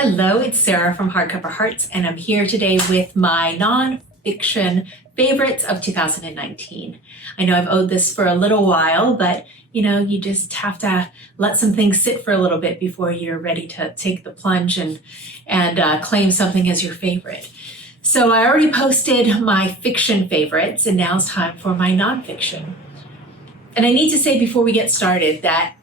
Hello, it's Sarah from Hardcover Hearts, and I'm here today with my nonfiction favorites of 2019. I know I've owed this for a little while, but you just have to let some things sit for a little bit before you're ready to take the plunge and claim something as your favorite. So I already posted my fiction favorites, and now it's time for my nonfiction. And I need to say before we get started that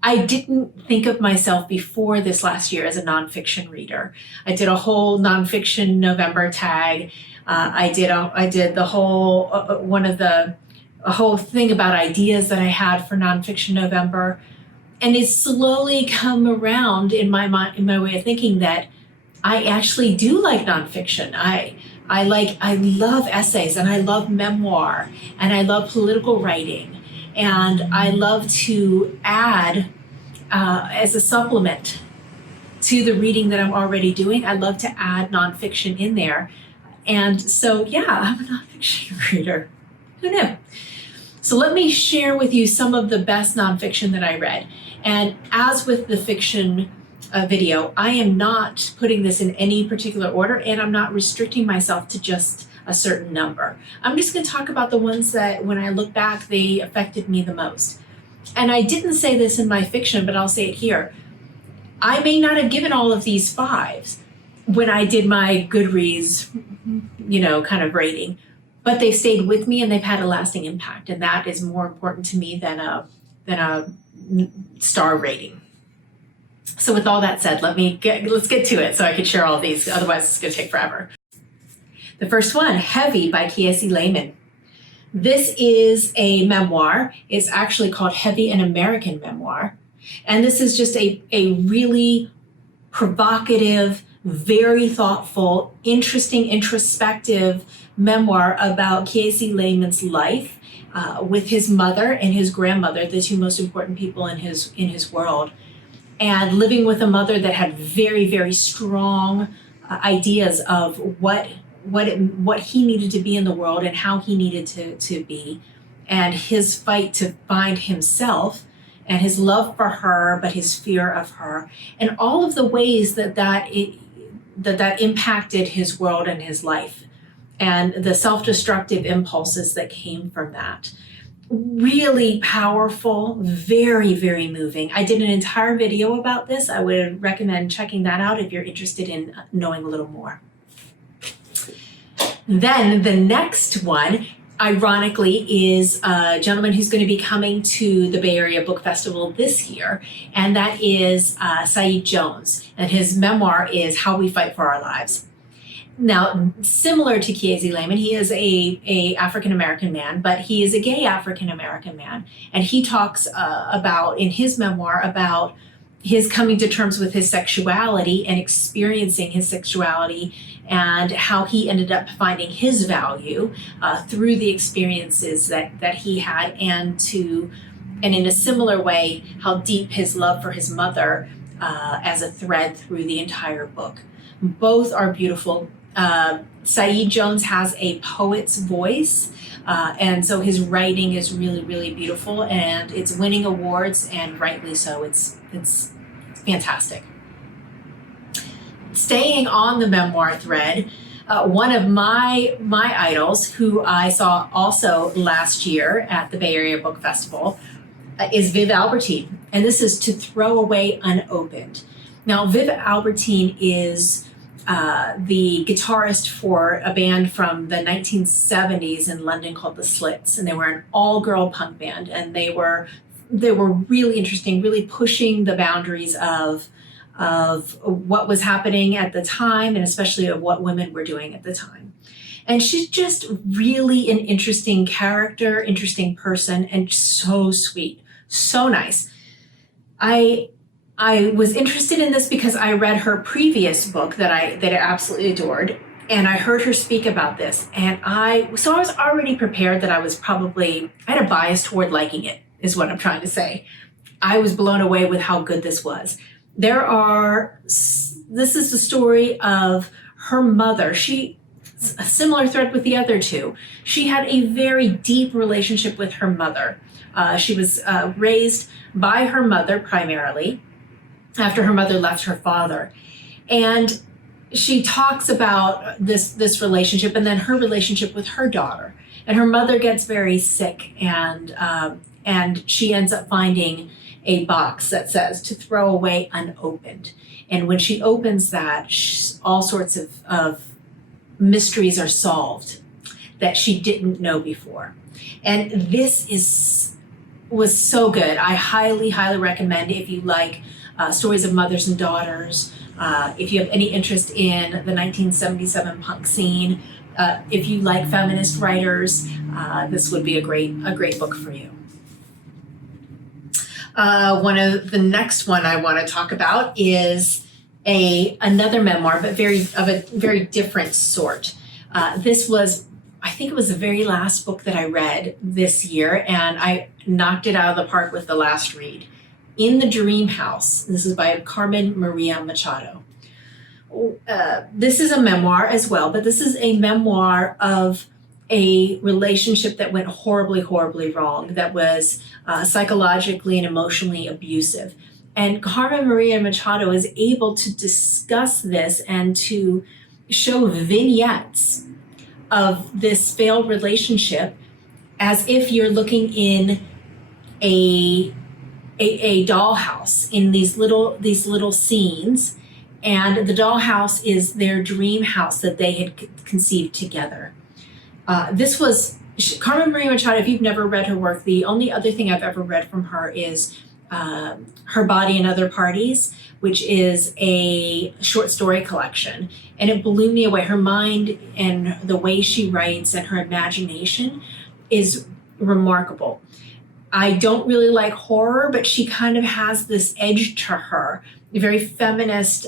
I didn't think of myself before this last year as a nonfiction reader. I did a whole nonfiction November tag. I did the whole a whole thing about ideas that I had for nonfiction November, and it's slowly come around in my mind, in my way of thinking, that I actually do like nonfiction. I love essays, and I love memoir, and I love political writing. And I love to add, as a supplement to the reading that I'm already doing, I love to add nonfiction in there. And so, yeah, I'm a nonfiction reader. Who knew? So let me share with you some of the best nonfiction that I read. And as with the fiction video, I am not putting this in any particular order, and I'm not restricting myself to just a certain number. I'm just going to talk about the ones that, when I look back, they affected me the most. And I didn't say this in my fiction, but I'll say it here. I may not have given all of these fives when I did my Goodreads, kind of rating, but they've stayed with me and they've had a lasting impact. And that is more important to me than a star rating. So with all that said, let's get to it so I can share all these. Otherwise, it's going to take forever. The first one, Heavy by Kiese Laymon. This is a memoir. It's actually called Heavy, an American Memoir. And this is just a really provocative, very thoughtful, interesting, introspective memoir about Kiese Laymon's life with his mother and his grandmother, the two most important people in his world, and living with a mother that had very, very strong ideas of what he needed to be in the world and how he needed to be, and his fight to find himself, and his love for her, but his fear of her, and all of the ways that impacted his world and his life, and the self-destructive impulses that came from that. Really powerful, very, very moving. I did an entire video about this. I would recommend checking that out if you're interested in knowing a little more. Then the next one, ironically, is a gentleman who's going to be coming to the Bay Area Book Festival this year, and that is Syed Jones. And his memoir is How We Fight for Our Lives. Now, similar to Kiese Laymon, he is a African-American man, but he is a gay African-American man. And he talks in his memoir about his coming to terms with his sexuality and experiencing his sexuality, and how he ended up finding his value through the experiences that he had, and in a similar way, how deep his love for his mother as a thread through the entire book. Both are beautiful. Syed Jones has a poet's voice, and so his writing is really, really beautiful, and it's winning awards, and rightly so. It's fantastic. Staying on the memoir thread, one of my idols, who I saw also last year at the Bay Area Book Festival, is Viv Albertine, and this is To Throw Away Unopened. Now, Viv Albertine is the guitarist for a band from the 1970s in London called the Slits, and they were an all-girl punk band, and they were really interesting, really pushing the boundaries of what was happening at the time, and especially of what women were doing at the time. And she's just really an interesting character, interesting person, and so sweet, so nice. I was interested in this because I read her previous book that I absolutely adored, and I heard her speak about this, and I was already prepared that I had a bias toward liking it, is what I'm trying to say. I was blown away with how good this was. This is the story of her mother. A similar thread with the other two. She had a very deep relationship with her mother. She was raised by her mother primarily, after her mother left her father. And she talks about this relationship and then her relationship with her daughter. And her mother gets very sick, and she ends up finding a box that says to throw away unopened. And when she opens that, all sorts of mysteries are solved that she didn't know before. And this was so good. I highly, highly recommend if you like stories of mothers and daughters, if you have any interest in the 1977 punk scene, if you like feminist writers, this would be a great book for you. The next one I want to talk about is another memoir, but of a very different sort. This was, I think it was the very last book that I read this year, and I knocked it out of the park with the last read. In the Dream House. This is by Carmen Maria Machado. This is a memoir as well, but this is a memoir of a relationship that went horribly, horribly wrong, that was psychologically and emotionally abusive. And Carmen Maria Machado is able to discuss this and to show vignettes of this failed relationship as if you're looking in a dollhouse in these little scenes, and the dollhouse is their dream house that they had conceived together. This was Carmen Maria Machado. If you've never read her work, the only other thing I've ever read from her is Her Body and Other Parties, which is a short story collection, and it blew me away. Her mind and the way she writes and her imagination is remarkable. I don't really like horror, but she kind of has this edge to her, very feminist,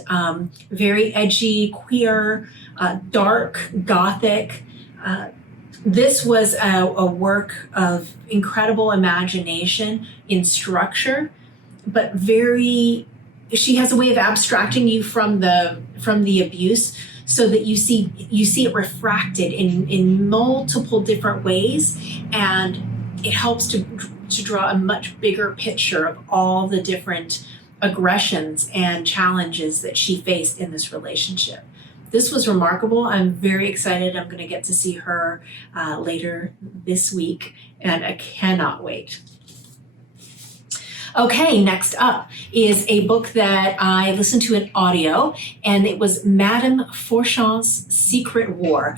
very edgy, queer, dark, gothic. This was a work of incredible imagination in structure, but she has a way of abstracting you from the abuse so that you see it refracted in multiple different ways, and it helps to draw a much bigger picture of all the different aggressions and challenges that she faced in this relationship. This was remarkable. I'm very excited. I'm going to get to see her later this week, and I cannot wait. Okay, next up is a book that I listened to in audio, and it was Madame Fourchaud's Secret War,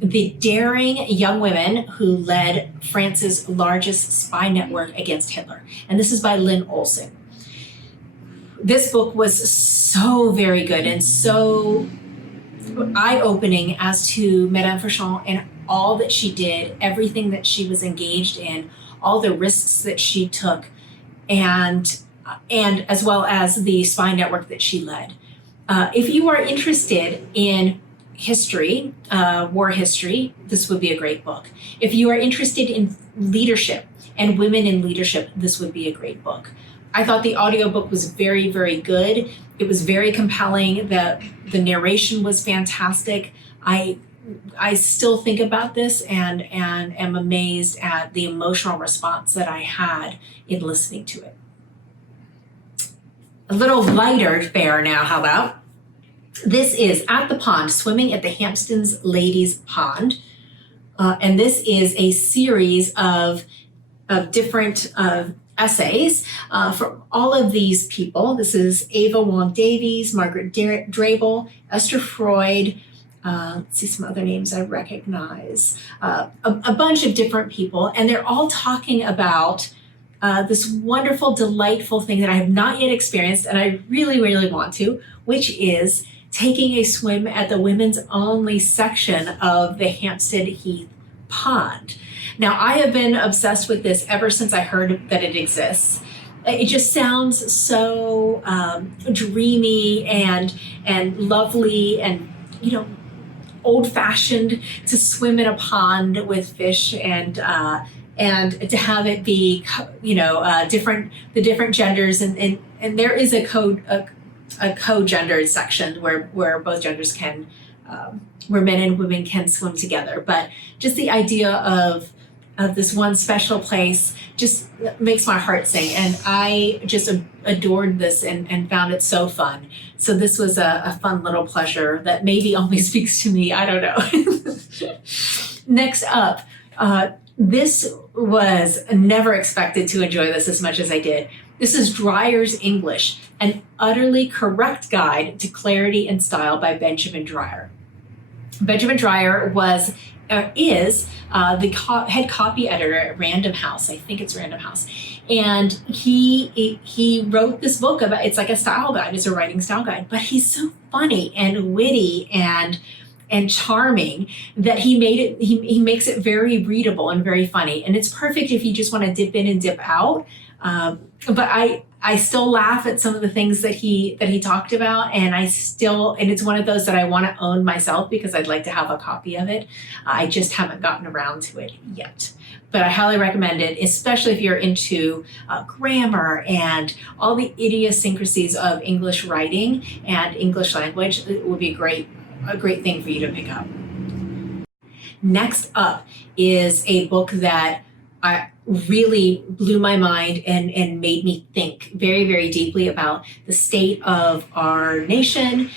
the daring young women who led France's largest spy network against Hitler. And this is by Lynn Olsen. This book was so very good and so eye-opening as to Madame Fourchaud and all that she did, everything that she was engaged in, all the risks that she took, and as well as the spy network that she led. If you are interested in history, war history, this would be a great book. If you are interested in leadership and women in leadership, this would be a great book. I thought the audiobook was very, very good. It was very compelling. The narration was fantastic. I still think about this and am amazed at the emotional response that I had in listening to it. A little lighter fare now, how about? This is At the Pond, Swimming at the Hampstead's Ladies' Pond. And this is a series of different essays from all of these people. This is Ava Wong Davies, Margaret Drabel, Esther Freud, let's see some other names I recognize, a bunch of different people, and they're all talking about this wonderful, delightful thing that I have not yet experienced, and I really, really want to, which is taking a swim at the women's only section of the Hampstead Heath Pond. Now, I have been obsessed with this ever since I heard that it exists. It just sounds so dreamy and lovely and, old-fashioned to swim in a pond with fish and to have it be, the different genders and there is a co-gendered section where both genders can, where men and women can swim together. But just the idea of this one special place just makes my heart sing. And I just adored this and found it so fun. So this was a fun little pleasure that maybe only speaks to me. I don't know. Next up, this was never expected to enjoy this as much as I did. This is Dreyers English, an utterly correct guide to clarity and style by Benjamin Dreyer. Benjamin Dreyer is the head copy editor at Random House. I think it's Random House. And he wrote this book about, it's like a style guide, it's a writing style guide, but he's so funny and witty and charming that he makes it very readable and very funny. And it's perfect if you just want to dip in and dip out. But I still laugh at some of the things that he talked about, and it's one of those that I want to own myself because I'd like to have a copy of it. I just haven't gotten around to it yet. But I highly recommend it, especially if you're into grammar and all the idiosyncrasies of English writing and English language. It would be a great thing for you to pick up. Next up is a book that really blew my mind and made me think very, very deeply about the state of our nation,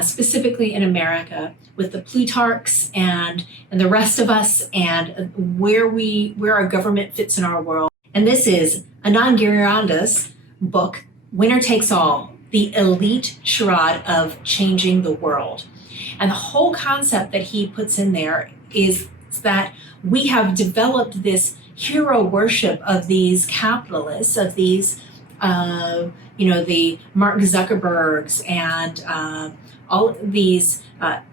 specifically in America, with the Plutarchs and the rest of us, and where our government fits in our world. And this is Anand Giridharadas' book, Winner Takes All: The Elite Charade of Changing the World. And the whole concept that he puts in there is that we have developed this hero worship of these capitalists, of these, the Mark Zuckerbergs and all these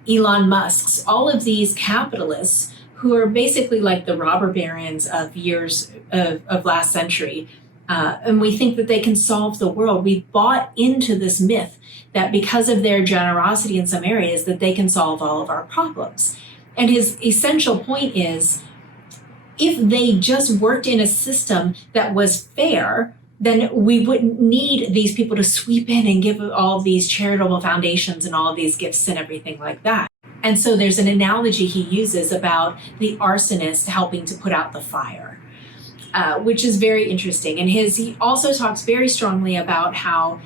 Elon Musks, all of these capitalists who are basically like the robber barons of years of last century. And we think that they can solve the world. We've bought into this myth that because of their generosity in some areas, that they can solve all of our problems. And his essential point is, if they just worked in a system that was fair, then we wouldn't need these people to sweep in and give all these charitable foundations and all of these gifts and everything like that. And so there's an analogy he uses about the arsonist helping to put out the fire, which is very interesting. And he also talks very strongly about how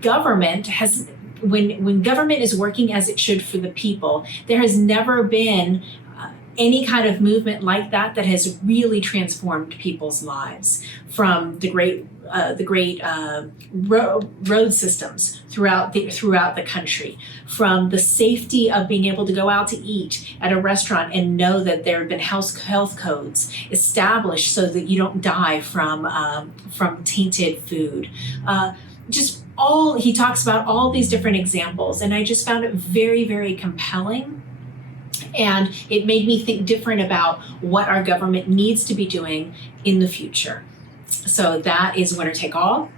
government has, when government is working as it should for the people, there has never been any kind of movement like that has really transformed people's lives, from the great road systems throughout the country, from the safety of being able to go out to eat at a restaurant and know that there have been health codes established so that you don't die from tainted food. He talks about all these different examples, and I just found it very, very compelling. And it made me think different about what our government needs to be doing in the future. So that is Winner Take All.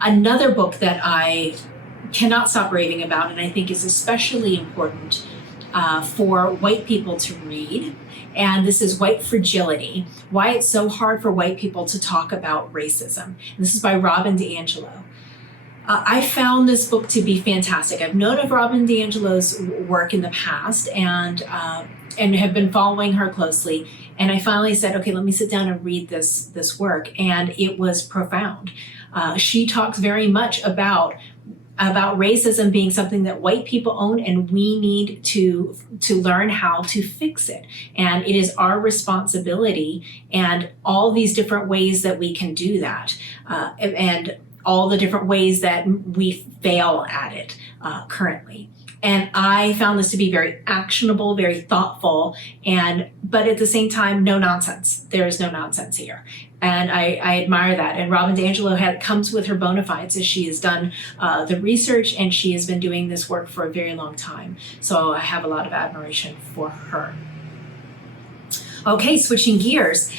Another book that I cannot stop raving about, and I think is especially important for white people to read, and this is White Fragility: Why It's So Hard for White People to Talk About Racism. And this is by Robin DiAngelo. I found this book to be fantastic. I've known of Robin DiAngelo's work in the past and have been following her closely. And I finally said, okay, let me sit down and read this work. And it was profound. She talks very much about racism being something that white people own, and we need to learn how to fix it. And it is our responsibility, and all these different ways that we can do that. And all the different ways that we fail at it currently. And I found this to be very actionable, very thoughtful, but at the same time, no nonsense. There is no nonsense here. And I admire that. And Robin DiAngelo comes with her bona fides, as she has done the research, and she has been doing this work for a very long time. So I have a lot of admiration for her. Okay, switching gears.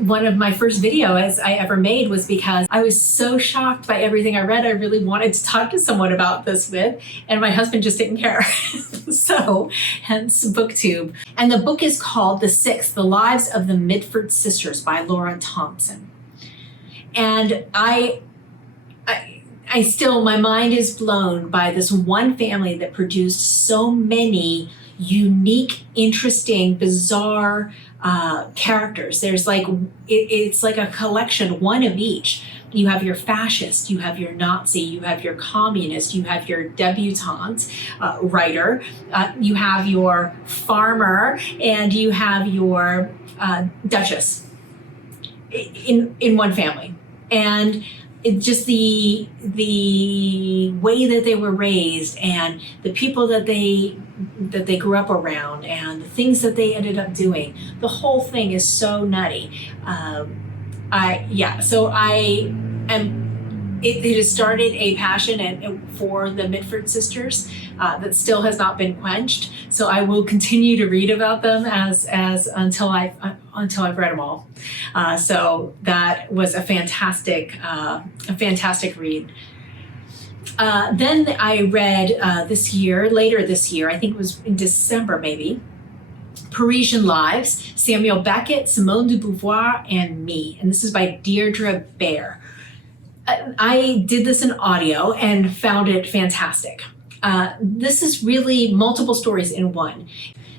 One of my first videos I ever made was because I was so shocked by everything I read. I really wanted to talk to someone about this with, and my husband just didn't care. So, hence BookTube. And the book is called The Sixth: The Lives of the Midford Sisters by Laura Thompson. And I still, my mind is blown by this one family that produced so many unique, interesting, bizarre, characters. There's like, it's like a collection, one of each. You have your fascist, you have your Nazi, you have your communist, you have your debutante writer, you have your farmer, and you have your duchess in one family. And it just the way that they were raised and the people that they grew up around and the things that they ended up doing, the whole thing is so nutty. It has started a passion for the Midford sisters that still has not been quenched. So I will continue to read about them as until I've read them all. So that was a fantastic read. Then I read later this year, I think it was in December maybe, Parisian Lives, Samuel Beckett, Simone de Beauvoir, and Me. And this is by Deirdre Baer. I did this in audio and found it fantastic. This is really multiple stories in one.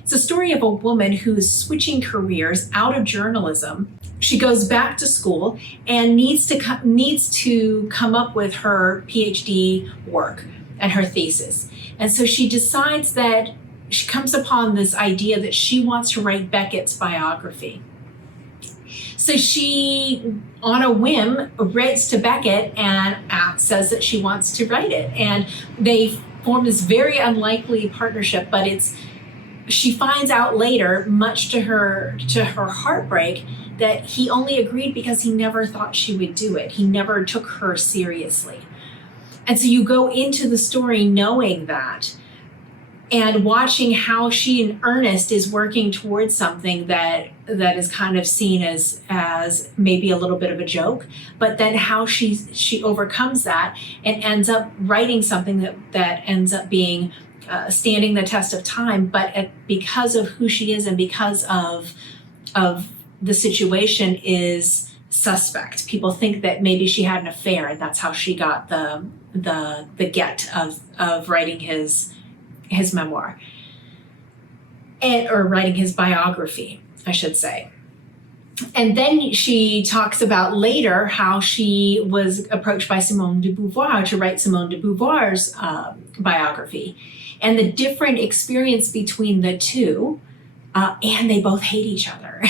It's a story of a woman who is switching careers out of journalism. She goes back to school and needs to come up with her PhD work and her thesis. And so she decides that she comes upon this idea that she wants to write Beckett's biography. So she, on a whim, writes to Beckett and says that she wants to write it. And they form this very unlikely partnership, but she finds out later, much to her heartbreak, that he only agreed because he never thought she would do it. He never took her seriously. And so you go into the story knowing that, and watching how she in earnest is working towards something that is kind of seen as maybe a little bit of a joke, but then how she overcomes that and ends up writing something that ends up being standing the test of time, but because of who she is and because of the situation is suspect. People think that maybe she had an affair, and that's how she got the get of writing his memoir, or writing his biography, I should say. And then she talks about later how she was approached by Simone de Beauvoir to write Simone de Beauvoir's biography, and the different experience between the two. And they both hate each other,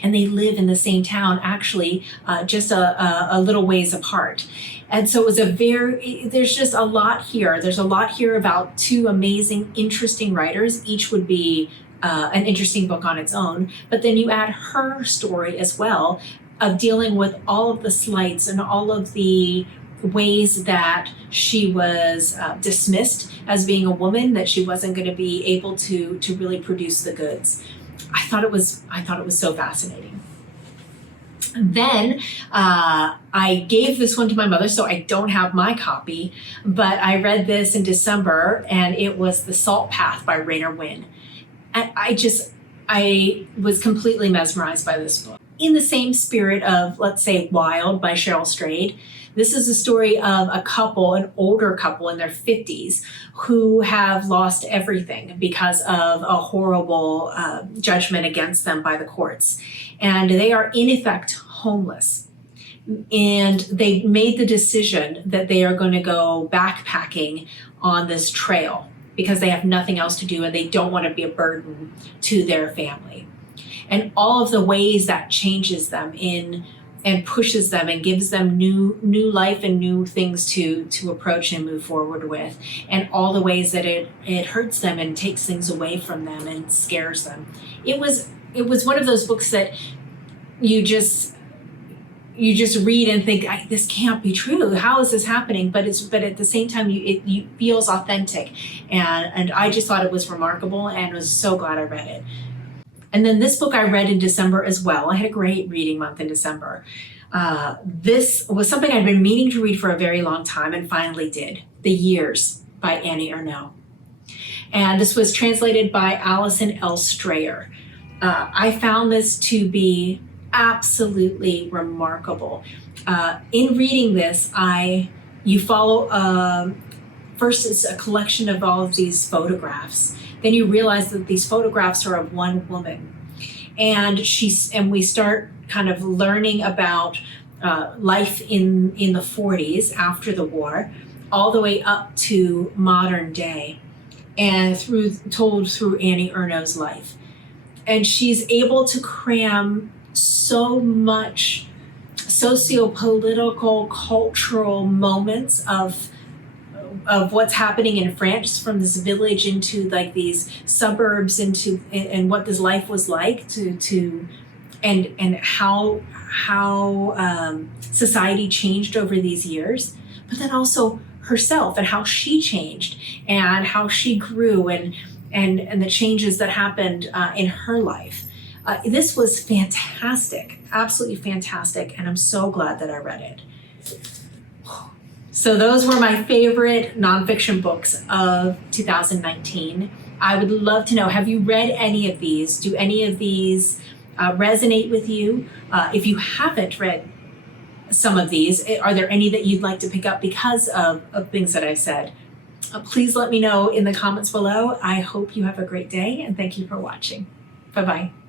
and they live in the same town, actually, just a little ways apart. And so it was there's just a lot here. There's a lot here about two amazing, interesting writers. Each would be an interesting book on its own. But then you add her story as well of dealing with all of the slights and all of the ways that she was dismissed as being a woman, that she wasn't going to be able to really produce the goods. I thought it was so fascinating. Then I gave this one to my mother, so I don't have my copy, but I read this in December, and it was The Salt Path by Rainer Wynn. And I was completely mesmerized by this book. In the same spirit of, let's say, Wild by Cheryl Strayed, this is a story of a couple, an older couple in their 50s, who have lost everything because of a horrible judgment against them by the courts. And they are, in effect, homeless. And they made the decision that they are going to go backpacking on this trail because they have nothing else to do and they don't want to be a burden to their family. And all of the ways that changes them and pushes them and gives them new life and new things to approach and move forward with, and all the ways that it hurts them and takes things away from them and scares them. It was one of those books that you just read and think, this can't be true. How is this happening? But at the same time, it feels authentic, and I just thought it was remarkable and was so glad I read it. And then this book I read in December as well. I had a great reading month in December. This was something I'd been meaning to read for a very long time and finally did. The Years by Annie Ernaux. And this was translated by Alison L. Strayer. I found this to be absolutely remarkable. In reading this, you follow, first it's a collection of all of these photographs. Then you realize that these photographs are of one woman. and we start kind of learning about life in the 40s after the war, all the way up to modern day, and told through Annie Ernaux's life. And she's able to cram so much socio-political, cultural moments of what's happening in France, from this village into like these suburbs, and what this life was like and how society changed over these years, but then also herself and how she changed and how she grew and the changes that happened in her life. This was fantastic, absolutely fantastic, and I'm so glad that I read it. So those were my favorite nonfiction books of 2019. I would love to know, have you read any of these? Do any of these resonate with you? If you haven't read some of these, are there any that you'd like to pick up because of things that I've said? Please let me know in the comments below. I hope you have a great day, and thank you for watching. Bye-bye.